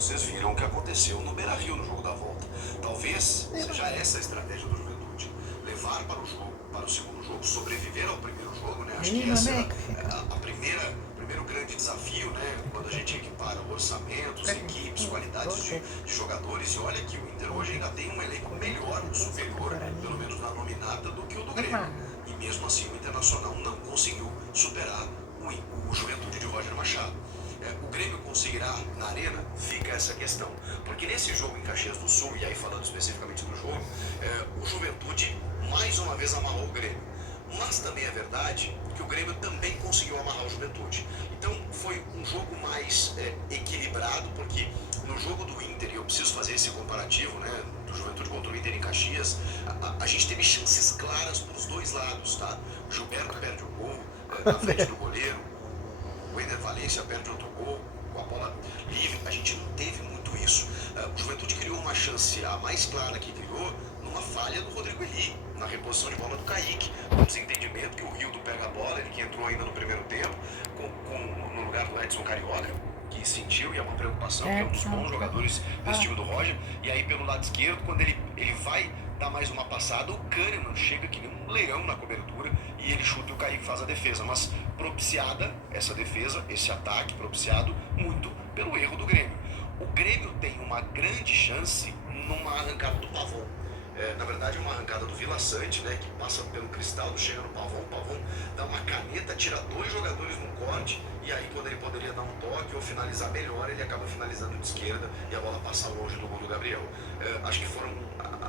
vocês viram o que aconteceu no Beira-Rio no jogo da volta. Talvez seja essa a estratégia do Juventude. Levar para o jogo, para o segundo jogo, sobreviver ao primeiro jogo, né? Acho que essa era a primeiro grande desafio, né? Quando a gente equipara orçamentos, equipes, qualidades de jogadores. E olha que o Inter hoje ainda tem um elenco melhor, superior, pelo menos na nominata, do que o do Grêmio. E mesmo assim o Internacional não conseguiu superar o Juventude de Roger Machado. O Grêmio conseguirá na Arena? Fica essa questão. Porque nesse jogo em Caxias do Sul, e aí falando especificamente do jogo, o Juventude mais uma vez amarrou o Grêmio. Mas também é verdade que o Grêmio também conseguiu amarrar o Juventude. Então foi um jogo mais equilibrado, porque no jogo do Inter, e eu preciso fazer esse comparativo, né, do Juventude contra o Inter em Caxias, a gente teve chances claras dos dois lados, tá? O Gilberto perde o gol na frente do goleiro, o Eder Valencia perde outro gol com a bola livre. A gente não teve muito isso. O Juventude criou uma chance, a mais clara que criou, numa falha do Rodrigo Eli, na reposição de bola do Kaique. Um desentendimento que o Rildo pega a bola, ele que entrou ainda no primeiro tempo, no lugar do Edson Carioca, que sentiu, e é uma preocupação, que é um dos bons jogadores desse time do Roger. E aí pelo lado esquerdo, quando ele vai dar mais uma passada, o Kahneman chega que nem um leão na cobertura e ele chuta e o Kaique faz a defesa. Mas propiciada essa defesa, esse ataque propiciado muito pelo erro do Grêmio. O Grêmio tem uma grande chance numa arrancada do Pavon. Na verdade é uma arrancada do Vila Sante, né, que passa pelo Cristaldo, chega no Pavon, o Pavon dá uma caneta, tira dois jogadores no corte, e aí quando ele poderia dar um toque ou finalizar melhor, ele acaba finalizando de esquerda e a bola passa longe do gol do Gabriel. Acho que foram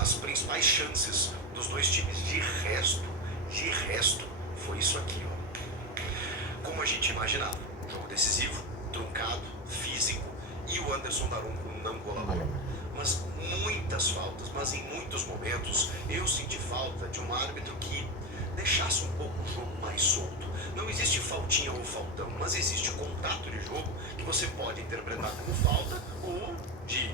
as principais chances dos dois times. De resto, foi isso aqui, ó. Como a gente imaginava, um jogo decisivo, truncado, físico, e o Anderson Daronco não colaborou. Mas muitas faltas, mas em muitos momentos eu senti falta de um árbitro que deixasse um pouco o jogo mais solto. Não existe faltinha ou faltão, mas existe contato de jogo que você pode interpretar como falta ou de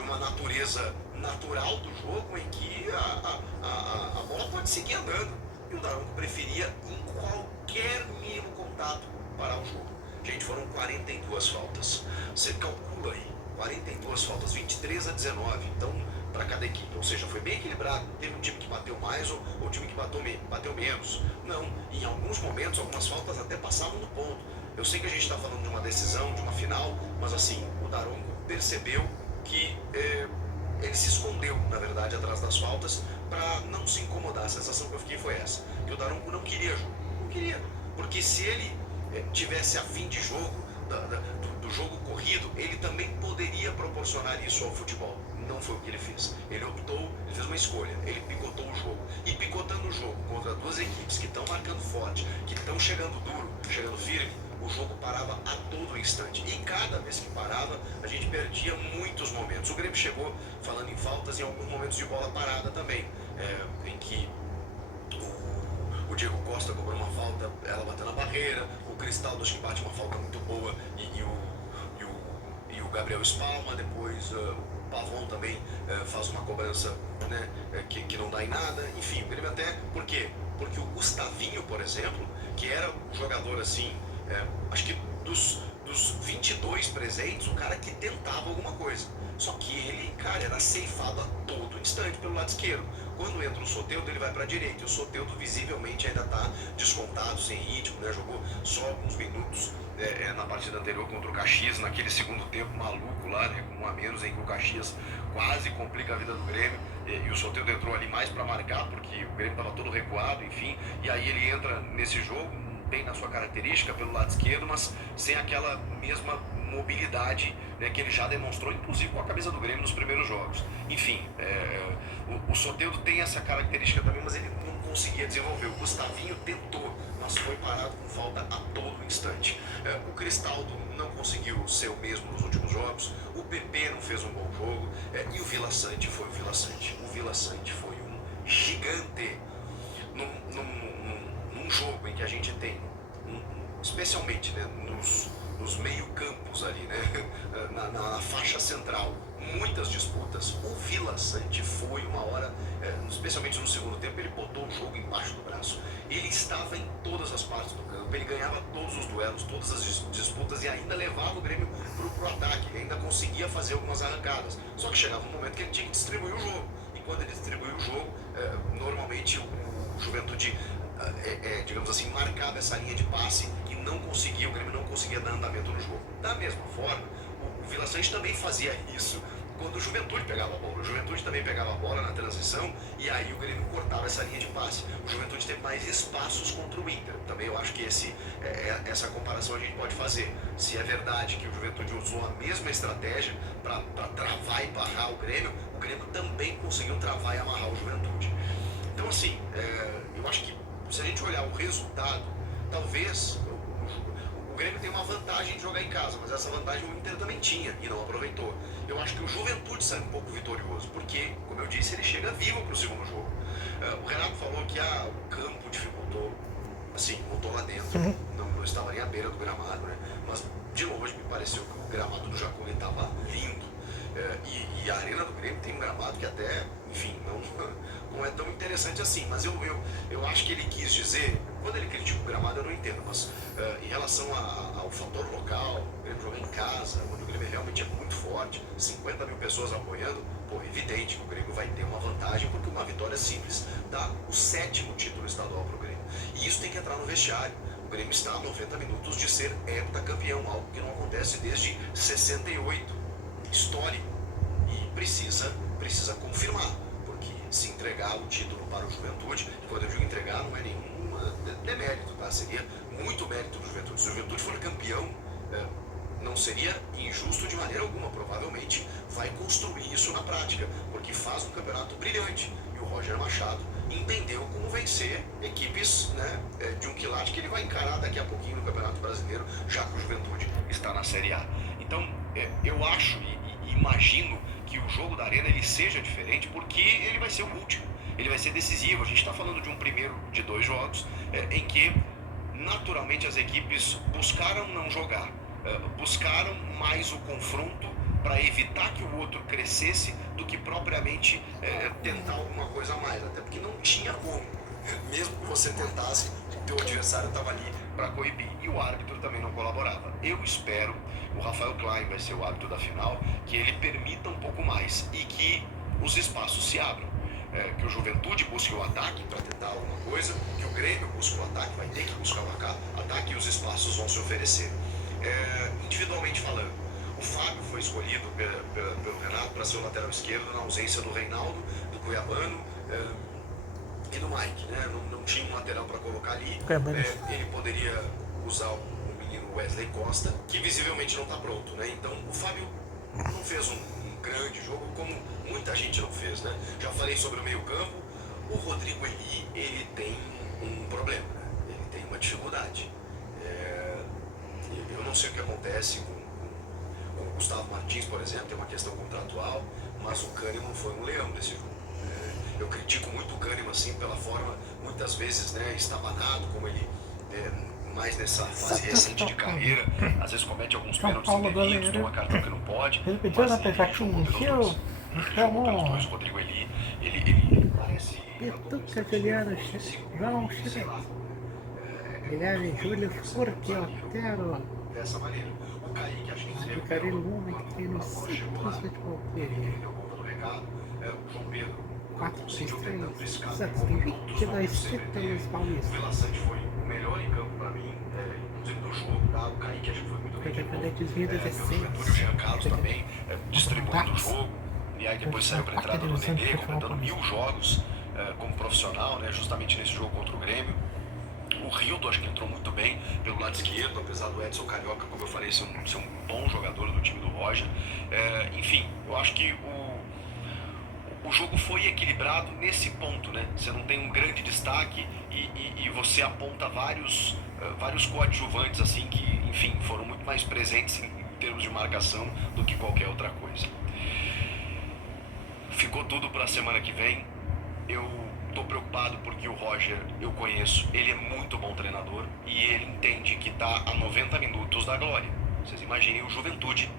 uma natureza natural do jogo em que a bola pode seguir andando. E o Daronco preferia em qualquer mínimo contato parar o jogo. Gente, foram 42 faltas. Você calcula aí. 42 faltas, 23-19, então, para cada equipe. Ou seja, foi bem equilibrado. Teve um time que bateu mais ou um time que bateu menos. Não, em alguns momentos, algumas faltas até passavam do ponto. Eu sei que a gente está falando de uma decisão, de uma final, mas assim, o Daronco percebeu que ele se escondeu, na verdade, atrás das faltas para não se incomodar. A sensação que eu fiquei foi essa, que o Daronco não queria jogo. Não queria, porque se ele tivesse a fim de jogo, do jogo corrido, ele também poderia proporcionar isso ao futebol. Não foi o que ele fez. Ele fez uma escolha, ele picotou o jogo. E picotando o jogo contra duas equipes que estão marcando forte, que estão chegando duro, chegando firme, o jogo parava a todo instante. E cada vez que parava, a gente perdia muitos momentos. O Grêmio chegou, falando em faltas, em alguns momentos de bola parada também, em que o Diego Costa cobrou uma falta, ela bateu na barreira, o Cristaldo acho que bate uma falta muito boa e o Gabriel espalma, depois o Pavon também faz uma cobrança, né, que não dá em nada. Enfim, o Grêmio até, por quê? Porque o Gustavinho, por exemplo, que era um jogador assim, acho que dos 22 presentes, o cara que tentava alguma coisa. Só que ele, cara, era ceifado a todo instante pelo lado esquerdo. Quando entra o Soteldo, ele vai para a direita. E o Soteldo visivelmente ainda está descontado, sem ritmo, né? Jogou só alguns minutos na partida anterior contra o Caxias, naquele segundo tempo maluco lá, né? Com um a menos, em que o Caxias quase complica a vida do Grêmio. E o Soteldo entrou ali mais para marcar, porque o Grêmio estava todo recuado, enfim. E aí ele entra nesse jogo, bem na sua característica, pelo lado esquerdo, mas sem aquela mesma mobilidade, né, que ele já demonstrou, inclusive com a camisa do Grêmio nos primeiros jogos. Enfim, o Soteldo tem essa característica também, mas ele não conseguia desenvolver. O Gustavinho tentou, mas foi parado com falta a todo instante. O Cristaldo não conseguiu ser o mesmo nos últimos jogos. O PP não fez um bom jogo. E o Vila Sante foi o Vila Sante. O Vila Sante foi um gigante num jogo em que a gente tem, especialmente, né, nos meio-campos ali, né, na faixa central, muitas disputas. O Vila Sante foi uma hora, especialmente no segundo tempo, ele botou o jogo embaixo do braço. Ele estava em todas as partes do campo, ele ganhava todos os duelos, todas as disputas e ainda levava o Grêmio pro ataque, ainda conseguia conseguia fazer algumas arrancadas. Só que chegava um momento que ele tinha que distribuir o jogo. E quando ele distribuía o jogo, normalmente o Juventude, digamos assim, marcava essa linha de passe e não conseguia, o Grêmio não conseguia dar andamento no jogo. Da mesma forma, o Vila Sante também fazia isso quando o Juventude pegava a bola. O Juventude também pegava a bola na transição e aí o Grêmio cortava essa linha de passe. O Juventude teve mais espaços contra o Inter. Também eu acho que essa comparação a gente pode fazer. Se é verdade que o Juventude usou a mesma estratégia para travar e barrar o Grêmio também conseguiu travar e amarrar o Juventude. Então, assim, eu acho que se a gente olhar o resultado, talvez o Grêmio tem uma vantagem de jogar em casa, mas essa vantagem o Inter também tinha e não aproveitou. Eu acho que o Juventude sai um pouco vitorioso, porque, como eu disse, ele chega vivo para o segundo jogo. O Renato falou que o campo dificultou, assim, botou lá dentro, não estava nem à beira do gramado, né? Mas de longe me pareceu que o gramado do Jacone estava lindo. E a Arena do Grêmio tem um gramado que até, enfim, não é tão interessante assim, mas eu acho que ele quis dizer, quando ele critica o gramado eu não entendo, mas em relação ao fator local, o Grêmio jogar em casa, onde o Grêmio realmente é muito forte, 50 mil pessoas apoiando, pô, é evidente que o Grêmio vai ter uma vantagem, porque uma vitória simples dá o 7º título estadual para o Grêmio. E isso tem que entrar no vestiário. O Grêmio está a 90 minutos de ser heptacampeão, algo que não acontece desde 68. Histórico, e precisa confirmar, porque se entregar o título para o Juventude, e quando eu digo entregar não é nenhum demérito, tá? Seria muito mérito do Juventude. Se o Juventude for campeão, não seria injusto de maneira alguma, provavelmente vai construir isso na prática, porque faz um campeonato brilhante, e o Roger Machado entendeu como vencer equipes, né, de um quilate que ele vai encarar daqui a pouquinho no Campeonato Brasileiro, já que o Juventude está na Série A. Então, eu acho e imagino que o jogo da Arena ele seja diferente, porque ele vai ser o último, ele vai ser decisivo. A gente está falando de um primeiro de 2 jogos em que naturalmente as equipes buscaram não jogar, buscaram mais o confronto para evitar que o outro crescesse do que propriamente tentar alguma coisa a mais, até porque não tinha como, mesmo que você tentasse, o teu adversário estava ali para coibir, e o árbitro também não colaborava. Eu espero, o Rafael Klein vai ser o árbitro da final, que ele permita um pouco mais e que os espaços se abram, que o Juventude busque o ataque para tentar alguma coisa, que o Grêmio busque o ataque, vai ter que buscar o ataque, e os espaços vão se oferecer. Individualmente falando, o Fábio foi escolhido pelo Renato para ser o lateral esquerdo na ausência do Reinaldo, do Cuiabano e do Mike, né? Não tinha um lateral para colocar ali. Ele poderia usar o menino Wesley Costa, que visivelmente não está pronto, né? Então o Fábio não fez um grande jogo, como muita gente não fez, né? Já falei sobre o meio-campo. O Rodrigo Eli, ele tem um problema, né? Ele tem uma dificuldade. Eu não sei o que acontece com o Gustavo Martins, por exemplo, tem uma questão contratual, mas o Kahneman foi um leão desse jogo. Eu critico muito o Kahneman, assim, pela forma, muitas vezes, né, estabanado, como ele, mais nessa fase recente de carreira, às vezes comete alguns pênaltis indevidos, toma cartão que não pode, ele pediu na PJ iniciou, chamou Rodrigo Eli, ele parece... Pituca, Juliano, João Chile, Guilherme, Júlio, Furque, Otero, dessa maneira. O Kaique, acho que seria Carilo, homem que tem no Ciclos Futebol Clube. deu conta do recado. O João Pedro 4, 6, 3, 22 títulos O paulistas. Vila Sante foi o melhor em campo para mim, inclusive do jogo, tá? O Kaique acho que foi muito bem. Independente de O 2016. Jean Carlos também distribuindo o jogo. E aí depois saiu para a entrada do Nenê, completando 1000 jogos como profissional, né? Justamente nesse jogo contra o Grêmio. O Rildo acho que entrou muito bem pelo lado esquerdo, apesar do Edson Carioca, como eu falei, ser um bom jogador do time do Roger. Enfim, eu acho que o jogo foi equilibrado nesse ponto, né? Você não tem um grande destaque e você aponta vários coadjuvantes assim que, enfim, foram muito mais presentes em termos de marcação do que qualquer outra coisa. Ficou tudo para a semana que vem. Eu tô preocupado porque o Roger, eu conheço, ele é muito bom treinador e ele entende que tá a 90 minutos da glória. Vocês imaginem o Juventude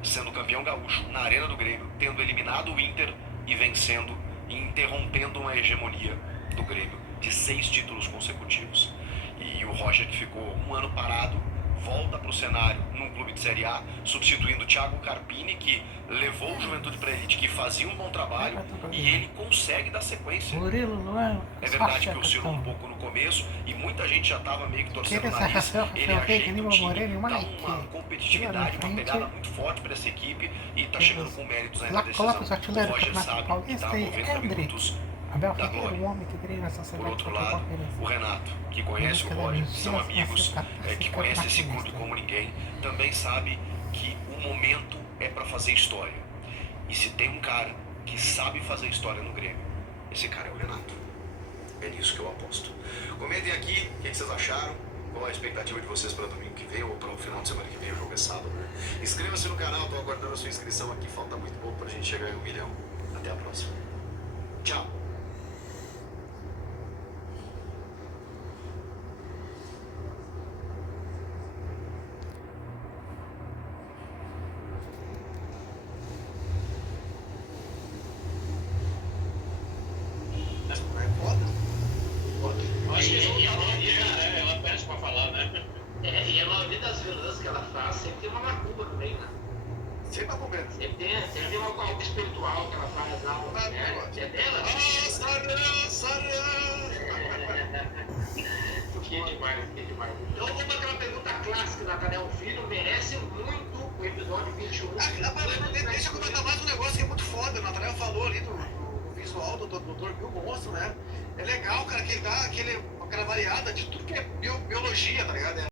sendo campeão gaúcho na Arena do Grêmio, tendo eliminado o Inter e vencendo e interrompendo uma hegemonia do Grêmio de 6 títulos consecutivos. E o Roger, que ficou um ano parado, volta para o cenário num clube de Série A, substituindo o Thiago Carpini, que levou o Juventude para a elite, que fazia um bom trabalho, e ele consegue dar sequência. Murilo não é. É verdade que oscilou um pouco no começo e muita gente já estava meio que torcendo o Queria nariz. essa Ele ajeita o time, dá uma Mike. competitividade, uma pegada muito forte para essa equipe e está chegando com méritos ainda Lá na coloca os decisão. O artilheiros do Roger Campeonato sabe que Paulista está a e 90 André. minutos Abel da Ferreira, glória. um homem que brilha nessa Por sociedade outro de futebol lado, o Renato, que conhece o Roger, que são amigos, que conhece esse clube como ninguém, também sabe que o momento é para fazer história. E se tem um cara que sabe fazer história no Grêmio, esse cara é o Renato. É nisso que eu aposto. Comentem aqui o que vocês acharam, qual a expectativa de vocês para domingo que vem ou para o final de semana que vem, o jogo é sábado, né? Inscreva-se no canal, estou aguardando a sua inscrição aqui, falta muito pouco para a gente chegar em 1 milhão. Até a próxima. Tchau. Ela pede pra falar, né? E a maioria das vilãs que ela faz sempre tem uma macumba no meio, né? Sempre tá comendo. Sempre tem algo espiritual que ela faz lá. É dela? Que demais. Então, vamos para aquela pergunta clássica da Canel Filho, merece muito o episódio 21. Deixa eu comentar mais um negócio que é muito foda. O Nathaniel falou ali do visual do Dr. Bill Monstro, né? É legal, cara, que ele dá aquela variada de tudo que é biologia, tá ligado?